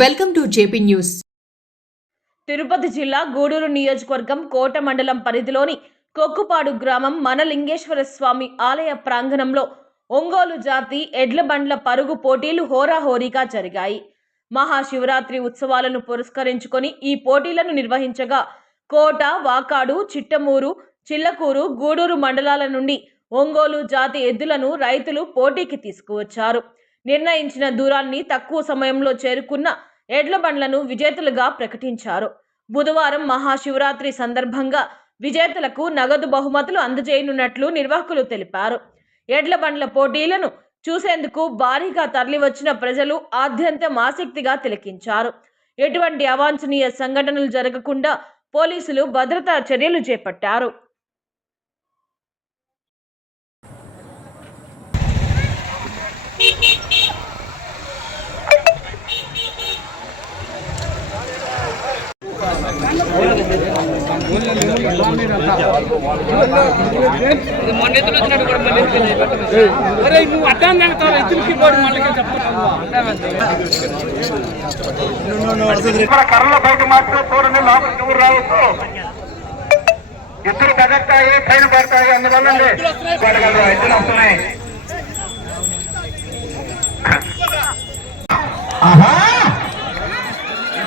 Welcome to JP news. Tirupati జిల్లా గూడూరు నియోజకవర్గం కోట మండలం పరిధిలోని కొక్కుపాడు గ్రామం మనలింగేశ్వర స్వామి ఆలయ ప్రాంగణంలో ఒంగోలు జాతి ఎడ్ల బండ్ల పరుగు పోటీలు హోరాహోరీగా జరిగాయి. మహాశివరాత్రి ఉత్సవాలను పురస్కరించుకొని ఈ పోటీలను నిర్వహించగా కోట వాకాడు చిట్టమూరు చిల్లకూరు గూడూరు మండలాల నుండి ఒంగోలు జాతి ఎద్దులను రైతులు పోటీకి తీసుకువచ్చారు. నిర్ణయించిన దూరాన్ని తక్కువ సమయంలో చేరుకున్న ఎడ్ల బండ్లను విజేతలుగా ప్రకటించారు. బుధవారం మహాశివరాత్రి సందర్భంగా విజేతలకు నగదు బహుమతులు అందజేయనున్నట్లు నిర్వాహకులు తెలిపారు. ఎడ్ల బండ్ల పోటీలను చూసేందుకు భారీగా తరలివచ్చిన ప్రజలు ఆద్యంతం ఆసక్తిగా తిలకించారు. ఎటువంటి అవాంఛనీయ సంఘటనలు జరగకుండా పోలీసులు భద్రతా చర్యలు చేపట్టారు. అరే నువ్వు అడ్డాన్ని తాగుతావు ఎత్తులకి పోడు మళ్ళీ చెప్తున్నావు కర్రల బయట మాత్రం చూడండి లోపలికి ఊరు రావచ్చు ఇద్దరు తగట్టాయి పైన పడతాయి అందువల్ల పడగలరు ఇద్దరు వస్తున్నాయి.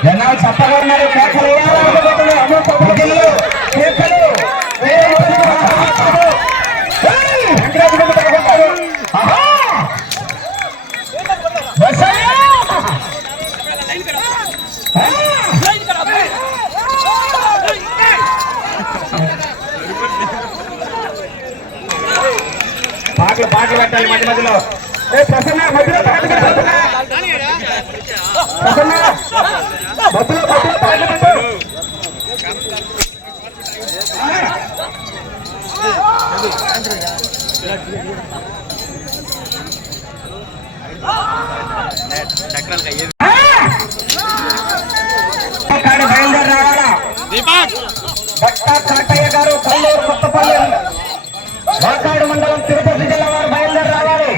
జనాలు చప్పగా ఉన్నారు పాటలు పాటలు పెట్టాలి మధ్య మధ్యలో ఏ ప్రసన్న మధ్యలో. పాటలు పెట్టు, ప్రసన్న మధ్యలో మధ్యలో పాటలు పెట్టు. కాడు బయలుదేరి రావాలా భట్ట కాటయ్య గారు కల్లూరు కొత్తపల్లి వాకాడు మండలం తిరుపతి జిల్లా వారు బయలుదేరి రావాలి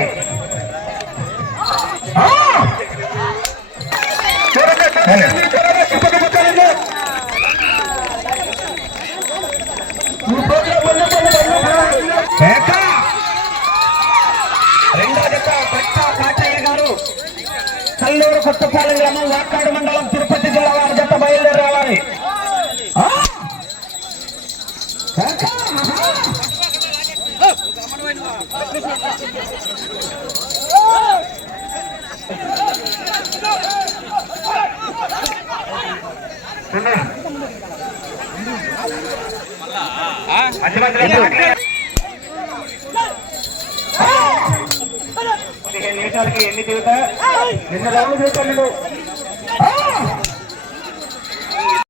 ఆ! చూడండి, చూడండి, చూడండి, తిరుపతి ముఖ్యమంత్రి. ఈ పోటీలో ముందు ముందు ముందు. కేక! రెండో జత భట్ట కాటయ్య గారు. కల్లూరు కొత్తపాలెం గ్రామం వాకాడు మండలం తిరుపతి జిల్లా వారి జత బయలుదేరి రావాలి. ఆ! నిమిషాలకి ఎన్ని నిన్న రౌండ్ చూస్తాను నువ్వు